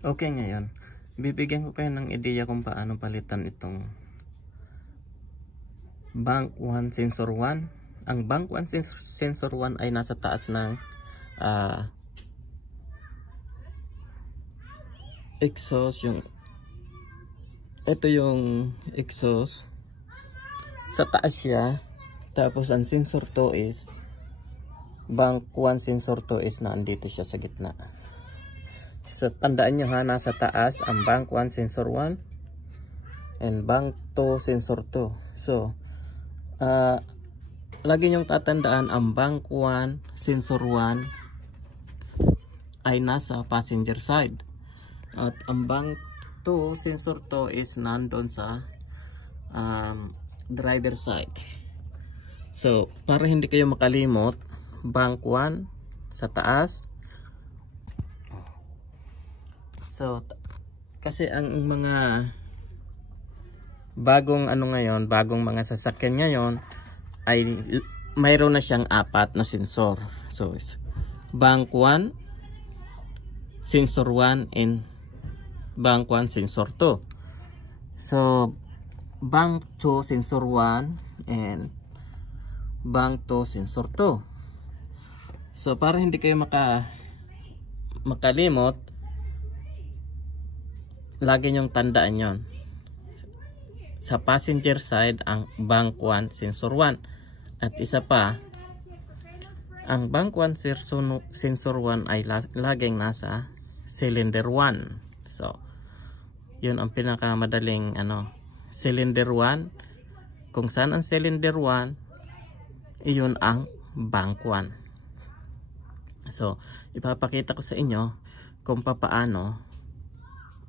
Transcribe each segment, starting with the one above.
Okay, ngayon bibigyan ko kayo ng ideya kung paano palitan itong Bank 1 Sensor 1. Ang Bank 1 Sensor 1 ay nasa taas ng exhaust. Ito yung exhaust, sa taas siya. Tapos ang sensor 2 is Bank 1 Sensor 2 is nandito siya sa gitna. So tandaan nyo ha, nasa taas ang Bank 1 Sensor 1 and Bank 2 Sensor 2. So lagi nyong tatandaan, ang Bank 1 Sensor 1 ay nasa passenger side at ang Bank 2 Sensor 2 is nandun sa driver side. So para hindi kayo makalimot, Bank 1 sa taas. So kasi ang mga bagong bagong mga sasakyan ngayon ay mayroon na siyang 4 na sensor. So Bank 1 Sensor 1 and Bank 1 Sensor 2. So Bank 2 Sensor 1 and Bank 2 Sensor 2. So para hindi kayo makalimot, lagi nyong tandaan yon. Sa passenger side ang Bank 1 Sensor 1. At isa pa, ang Bank 1 Sensor 1 ay laging nasa cylinder 1. So yun ang pinakamadaling cylinder 1. Kung saan ang cylinder 1, iyon ang Bank 1. So ipapakita ko sa inyo kung paano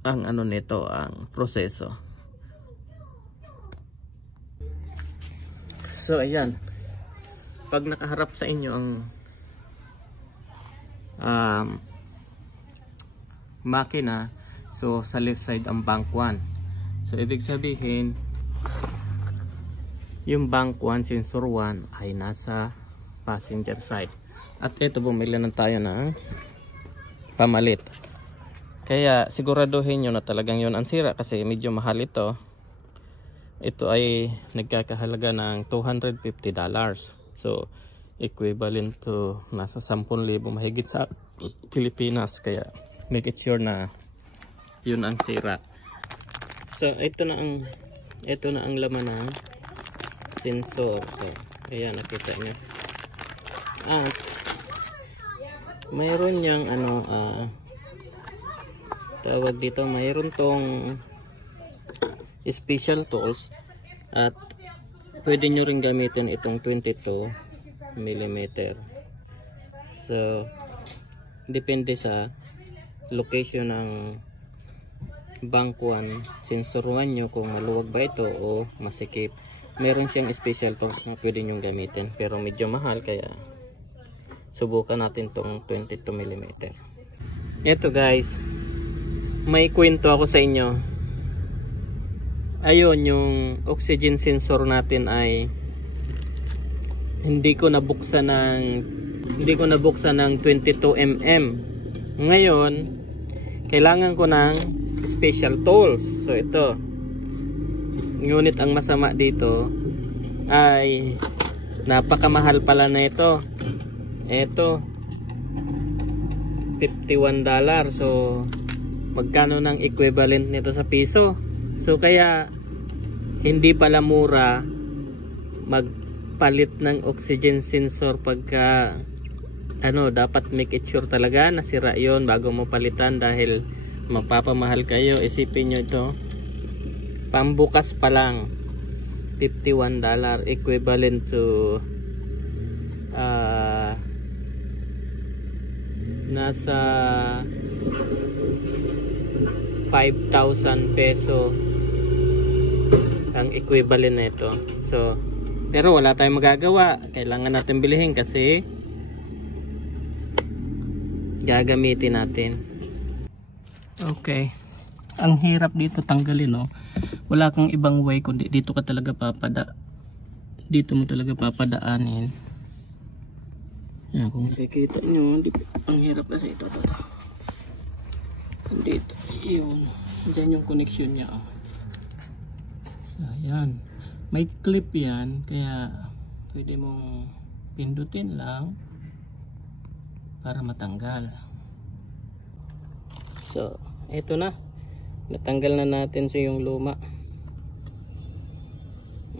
ang nito, ang proseso. So ayan, pag nakaharap sa inyo ang makina, so sa left side ang Bank 1. So ibig sabihin yung Bank 1 Sensor 1 ay nasa passenger side. At ito, bumili na tayo ng pamalit. Kaya siguraduhin nyo na talagang yun ang sira kasi medyo mahal ito. Ito ay nagkakahalaga ng $250. So equivalent to nasa 10,000 mahigit sa Pilipinas. Kaya make it sure na yun ang sira. So ito na ang laman ng sensor. So ayan, nakita nyo. At mayroon yang tawag dito, mayroon tong special tools at pwede nyo rin gamitin itong 22 mm. So depende sa location ng Bank 1 Sensor 1 nyo kung maluwag ba ito o masikip. Meron siyang special tools na pwede nyo gamitin pero medyo mahal, kaya subukan natin tong 22 mm. Ito guys, may kwento ako sa inyo. Ayun, yung oxygen sensor natin ay hindi ko nabuksan ng 22 mm. Ngayon kailangan ko ng special tools. So ito, ngunit ang masama dito ay napakamahal pala na ito. Ito $51. So magkano ng equivalent nito sa piso? So kaya hindi pala mura magpalit ng oxygen sensor pagka dapat make it sure talaga nasira yon bago mo palitan, dahil mapapamahal kayo. Isipin nyo ito, pambukas pa lang $51 equivalent to nasa 5,000 peso ang equivalent na ito. So pero wala tayong magagawa, kailangan natin bilhin kasi gagamitin natin. Okay, ang hirap dito tanggalin, no? Wala kang ibang way kundi dito ka talaga dito mo talaga papadaanin. Yan, kung nakikita nyo, ang hirap kasi ito. Dito, yun. Diyan yung connection niya. Oh. So, ayan. May clip yan, kaya pwede mong pindutin lang para matanggal. So, eto na. Natanggal na natin yung luma.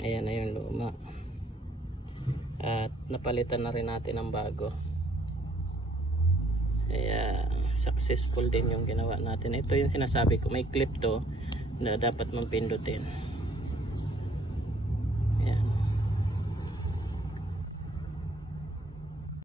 Ayan na yung luma. At napalitan na rin natin ng bago. Kaya successful din yung ginawa natin. Ito yung sinasabi ko, may clip to na dapat mong pindutin.